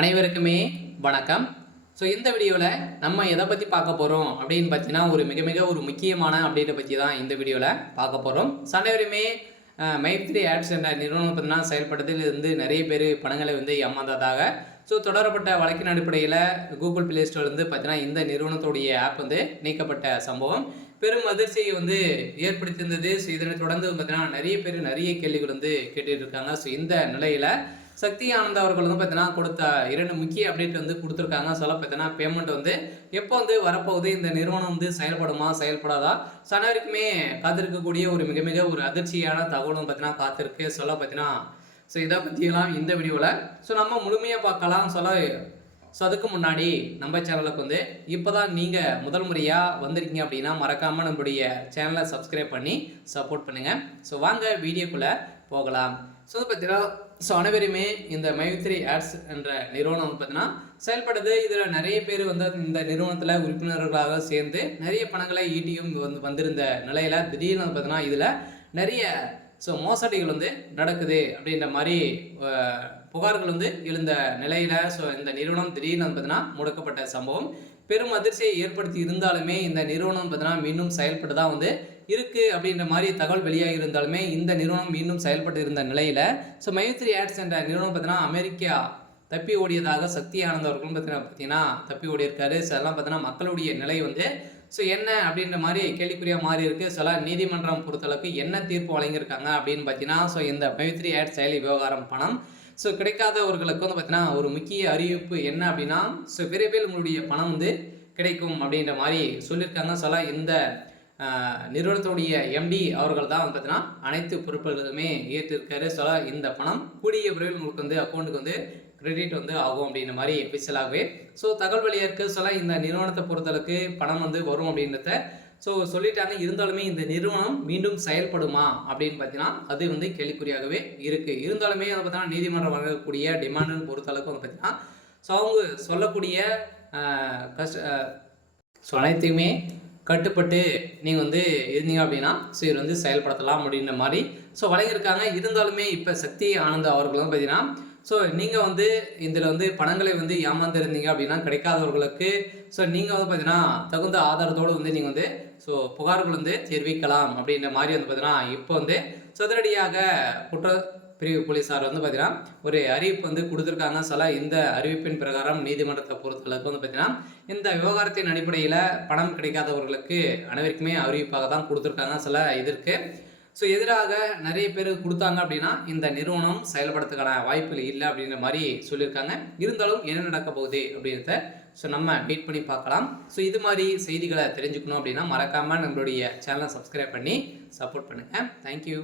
அனைவருக்குமே வணக்கம். இந்த வீடியோவில் நம்ம எதை பற்றி பார்க்க போகிறோம் அப்படின்னு பார்த்தீங்கன்னா, ஒரு மிக மிக ஒரு முக்கியமான அப்டேட்டை பற்றி தான் இந்த வீடியோவில் பார்க்க போகிறோம். அனைவருமே மைத்ரி ஆட்ஸ் என்ற நிறுவனம் பார்த்தீங்கன்னா செயல்படுறதில் இருந்து நிறைய பேர் பணங்களை ஏமாந்ததாக தொடரப்பட்ட வழக்கின் அடிப்படையில் கூகுள் பிளே ஸ்டோர்லேருந்து பார்த்தீங்கன்னா இந்த நிறுவனத்துடைய ஆப் நீக்கப்பட்ட சம்பவம் பெரும் அதிர்ச்சியை ஏற்படுத்தியிருந்தது. இதனை தொடர்ந்து பார்த்தீங்கன்னா நிறைய பேர் நிறைய கேள்விகள் கேட்டுட்டு இருக்காங்க. இந்த நிலையில் சக்தி ஆனந்த் அவர்கள் பார்த்தீங்கன்னா கொடுத்த 2 முக்கிய அப்டேட் கொடுத்துருக்காங்க. பார்த்தீங்கன்னா பேமெண்ட் எப்போ வரப்போகுது, இந்த நிறுவனம் செயல்படுமா செயல்படாதா, அனைவருக்குமே காத்திருக்கக்கூடிய ஒரு மிக மிக ஒரு அதிர்ச்சியான தகவலும் பார்த்தீங்கன்னா காத்திருக்கு. பார்த்தீங்கன்னா இதை பற்றியெல்லாம் இந்த வீடியோவில் நம்ம முழுமையாக பார்க்கலாம். அதுக்கு முன்னாடி நம்ம சேனலுக்கு இப்போ தான் நீங்கள் முதல் முறையாக வந்திருக்கீங்க அப்படின்னா மறக்காமல் நம்மளுடைய சேனலை சப்ஸ்கிரைப் பண்ணி சப்போர்ட் பண்ணுங்கள். வாங்க வீடியோக்குள்ளே போகலாம். பார்த்தீங்கன்னா அனைவருமே இந்த மைத்ரி ஆட்ஸ் என்ற நிறுவனம் பார்த்தீங்கன்னா செயல்படுது. இதில் நிறைய பேர் இந்த நிறுவனத்தில் உறுப்பினர்களாக சேர்ந்து நிறைய பணங்களை ஈட்டியும் வந்திருந்த நிலையில் திடீர்னு பார்த்தீங்கன்னா இதில் நிறைய மோசடிகள் நடக்குது அப்படின்ற மாதிரி புகார்கள் எழுந்த நிலையில் இந்த நிறுவனம் திடீர்னு பார்த்தீங்கன்னா முடக்கப்பட்ட சம்பவம் பெரும் அதிர்ச்சியை ஏற்படுத்தி இருந்தாலுமே இந்த நிறுவனம் பார்த்தீங்கன்னா மீண்டும் செயல்பட்டு தான் இருக்குது அப்படின்ற மாதிரி தகவல் வெளியாக இருந்தாலுமே இந்த நிறுவனம் மீண்டும் செயல்பட்டு இருந்த நிலையில் மைத்ரி ஆட்ஸ் என்ற நிறுவனம் பார்த்தீங்கன்னா அமெரிக்கா தப்பி ஓடியதாக சக்தி ஆனந்த் அவர்களும் பார்த்தீங்கன்னா தப்பி ஓடி இருக்காரு. அதெல்லாம் பார்த்தீங்கன்னா மக்களுடைய நிலை என்ன அப்படின்ற மாதிரி கேள்விக்குறியாக மாறி இருக்குது. நீதிமன்றம் பொறுத்தளவுக்கு என்ன தீர்ப்பு வழங்கியிருக்காங்க அப்படின்னு பார்த்தீங்கன்னா இந்த மைத்ரி ஆட்ஸ் செயலி விவகாரம் பணம் கிடைக்காதவர்களுக்கு பார்த்தீங்கன்னா ஒரு முக்கிய அறிவிப்பு என்ன அப்படின்னா விரைவில் உங்களுடைய பணம் கிடைக்கும் அப்படின்ற மாதிரி சொல்லியிருக்காங்க. இந்த நிறுவனத்துடைய எம்டி அவர்கள் தான் பார்த்தீங்கன்னா அனைத்து பொறுப்புகளுமே ஏற்றிருக்காரு. இந்த பணம் கூடிய விரைவில் உங்களுக்கு அக்கௌண்ட்டுக்கு கிரெடிட் ஆகும் அப்படின்ற மாதிரி அஃபிஷியலாகவே தகவல் வழியாக இருக்குது. இந்த நிறுவனத்தை பொறுத்தளவுக்கு பணம் வரும் அப்படின்றத சொல்லிட்டாங்க. இருந்தாலுமே இந்த நிறுவனம் மீண்டும் செயல்படுமா அப்படின்னு பார்த்தீங்கன்னா அது கேள்விக்குறியாகவே இருக்குது. இருந்தாலுமே அதை பார்த்தீங்கன்னா நீதிமன்றம் வழங்கக்கூடிய டிமாண்டுன்னு பொறுத்தளவுக்கு பார்த்தீங்கன்னா அவங்க சொல்லக்கூடிய அனைத்தையுமே கட்டுப்பட்டு நீங்கள் இருந்தீங்க அப்படின்னா இது செயல்படுத்தலாம் அப்படின்ற மாதிரி வழங்கியிருக்காங்க. இருந்தாலுமே இப்போ சக்தி ஆனந்த் அவர்களும் பார்த்தீங்கன்னா நீங்கள் இதில் பணங்களை ஏமாந்துருந்தீங்க அப்படின்னா கிடைக்காதவர்களுக்கு நீங்கள் பார்த்தீங்கன்னா தகுந்த ஆதாரத்தோடு நீங்கள் புகார்கள் தெரிவிக்கலாம் அப்படின்ற மாதிரி பார்த்தீங்கன்னா இப்போ சதுரடியாக குற்ற பிரிவு போலீஸார் பார்த்தீங்கன்னா ஒரு அறிவிப்பு கொடுத்துருக்காங்க. இந்த அறிவிப்பின் பிரகாரம் நீதிமன்றத்தை பொறுத்தளவுக்கு பார்த்தீங்கன்னா இந்த விவகாரத்தின் அடிப்படையில் பணம் கிடைக்காதவர்களுக்கு அனைவருக்குமே அறிவிப்பாக தான் கொடுத்துருக்காங்க. இதற்கு எதிராக நிறைய பேர் கொடுத்தாங்க அப்படின்னா இந்த நிறுவனம் செயல்படுறதுக்கான வாய்ப்புகள் இல்லை அப்படின்ற மாதிரி சொல்லியிருக்காங்க. இருந்தாலும் என்ன நடக்க போகுது அப்படின்றத நம்ம வெயிட் பண்ணி பார்க்கலாம். இது மாதிரி செய்திகளை தெரிஞ்சுக்கணும் அப்படின்னா மறக்காமல் நம்மளுடைய சேனலை சப்ஸ்கிரைப் பண்ணி சப்போர்ட் பண்ணுங்கள். தேங்க்யூ.